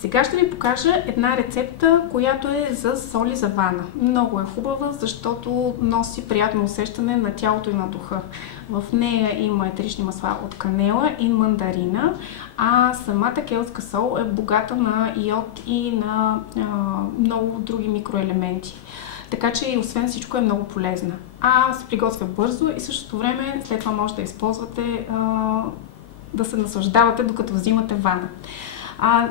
Сега ще ви покажа една рецепта, която е за соли за вана. Много е хубава, защото носи приятно усещане на тялото и на духа. В нея има етерични масла от канела и мандарина, а самата келтска сол е богата на йод и на много други микроелементи. Така че и освен всичко е много полезна. Се приготвя бързо и в същото време след това може да използвате, да се наслаждавате докато взимате вана.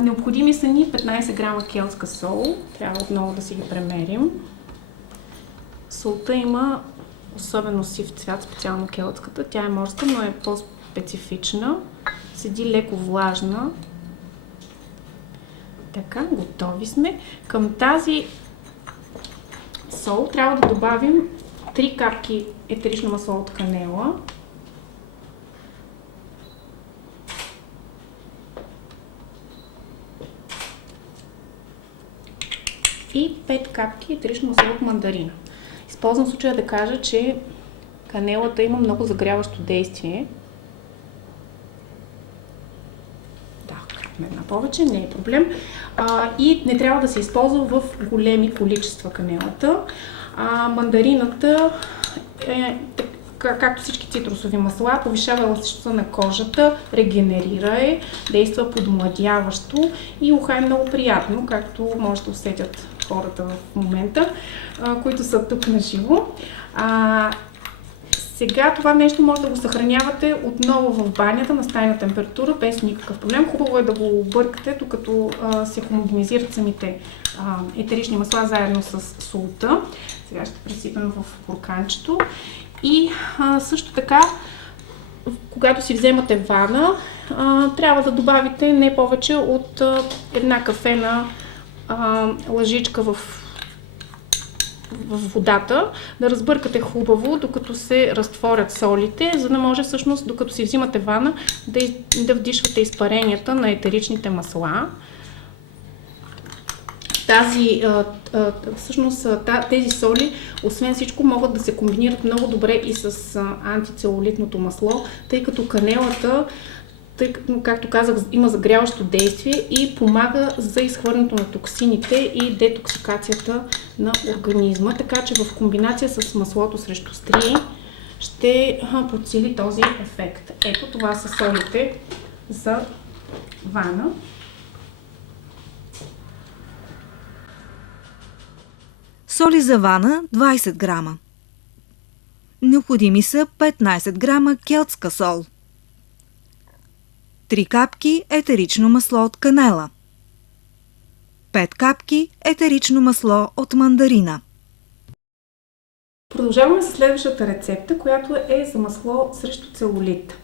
Необходими са ни 15 грама келтска сол. Трябва отново да си ги премерим. Солта има особено сив цвят, специално келтската. Тя е морска, но е по-специфична. Седи леко влажна. Така, готови сме. Към тази сол трябва да добавим 3 капки етерично масло от канела. И 5 капки етерично масло от мандарина. Използвам случая да кажа, че канелата има много загряващо действие. Да, една повече, не е проблем. И не трябва да се използва в големи количества канелата. Мандарината както всички цитрусови масла, повишава еластичността на кожата, регенерира действа подмладяващо и уха е много приятно, както може да усетят хората в момента, които са тук на живо. Сега това нещо може да го съхранявате отново в банята на стайна температура без никакъв проблем. Хубаво е да го объркате, докато се хомогенизират самите етерични масла заедно с солта. Сега ще пресипем в бурканчето. И също така, когато си вземате вана, трябва да добавите не повече от една кафена лъжичка в водата, да разбъркате хубаво, докато се разтворят солите, за да може всъщност, докато си взимате вана, да вдишвате изпаренията на етеричните масла. Тези соли, освен всичко, могат да се комбинират много добре и с антицелулитното масло, тъй като канелата, както казах, има загряващо действие и помага за изхвърлянето на токсините и детоксикацията на организма, така че в комбинация с маслото срещу стрии ще подсили този ефект. Ето това са солите за вана. Соли за вана 20 грама. Необходими са 15 грама келтска сол, 3 капки етерично масло от канела, 5 капки етерично масло от мандарина. Продължаваме с следващата рецепта, която е за масло срещу целулит.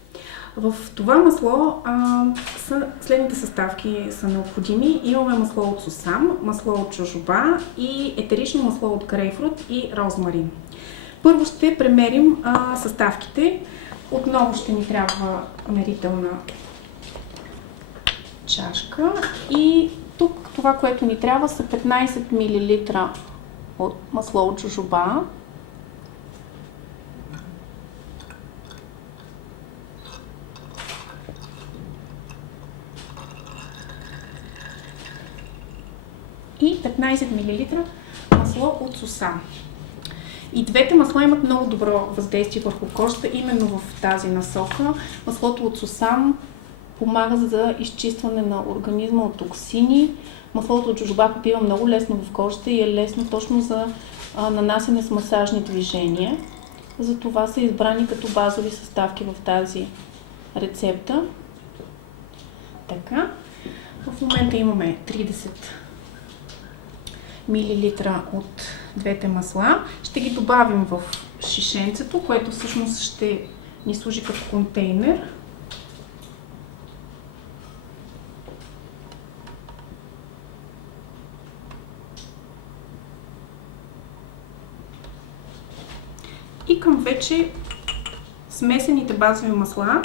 В това масло следните съставки са необходими. Имаме масло от сусам, масло от джожоба и етерично масло от грейпфрут и розмарин. Първо ще премерим съставките. Отново ще ни трябва мерителна чашка и тук това, което ни трябва, са 15 мл от масло от джожоба. И 15 мл масло от сусам. И двете масла имат много добро въздействие върху кожата, именно в тази насока. Маслото от сусам помага за изчистване на организма от токсини. Маслото от джожоба попива много лесно в кожата и е лесно точно за нанасене с масажни движения. Затова са избрани като базови съставки в тази рецепта. Така, в момента имаме 30 милилитра от двете масла. Ще ги добавим в шишенцето, което всъщност ще ни служи като контейнер. И към вече смесените базови масла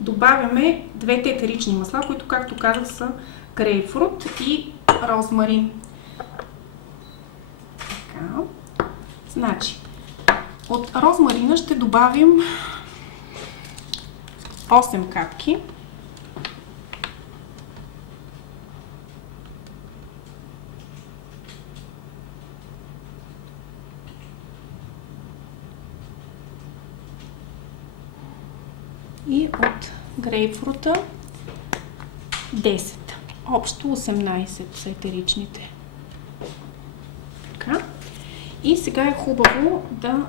добавяме двете етерични масла, които, както казах, са грейпфрут и розмарин. Така. Значи, от розмарина ще добавим 8 капки. и от грейпфрута 10. Общо 18 са етеричните. Така. И сега е хубаво да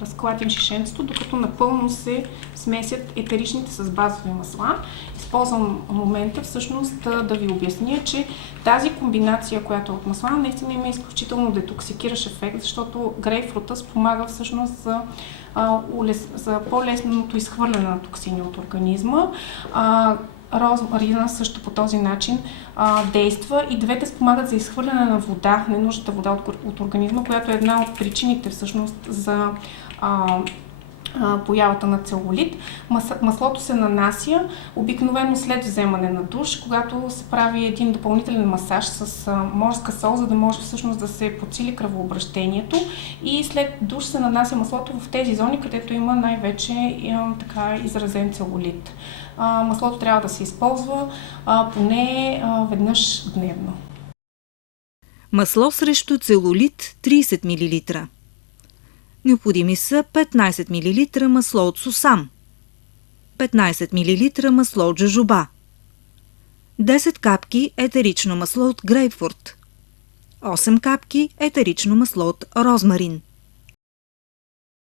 разкладим шишенцето, докато напълно се смесят етеричните с базови масла. Използвам момента всъщност да ви обясня, че тази комбинация, която е от масла, наистина има изключително детоксикиращ ефект, защото грейпфрута спомага всъщност за по-лесното изхвърляне на токсини от организма. Розмарина също по този начин действа и двете спомагат за изхвърляне на вода, ненужната вода от организма, която е една от причините всъщност за появата на целулит. Маслото се нанася обикновено след вземане на душ, когато се прави един допълнителен масаж с морска сол, за да може всъщност да се подсили кръвообращението, и след душ се нанася маслото в тези зони, където има най-вече така изразен целулит. Маслото трябва да се използва поне веднъж дневно. Масло срещу целулит 30 мл. Необходими са 15 мл масло от сусам, 15 мл масло от жожоба, 10 капки етерично масло от грейпфрут, 8 капки етерично масло от розмарин,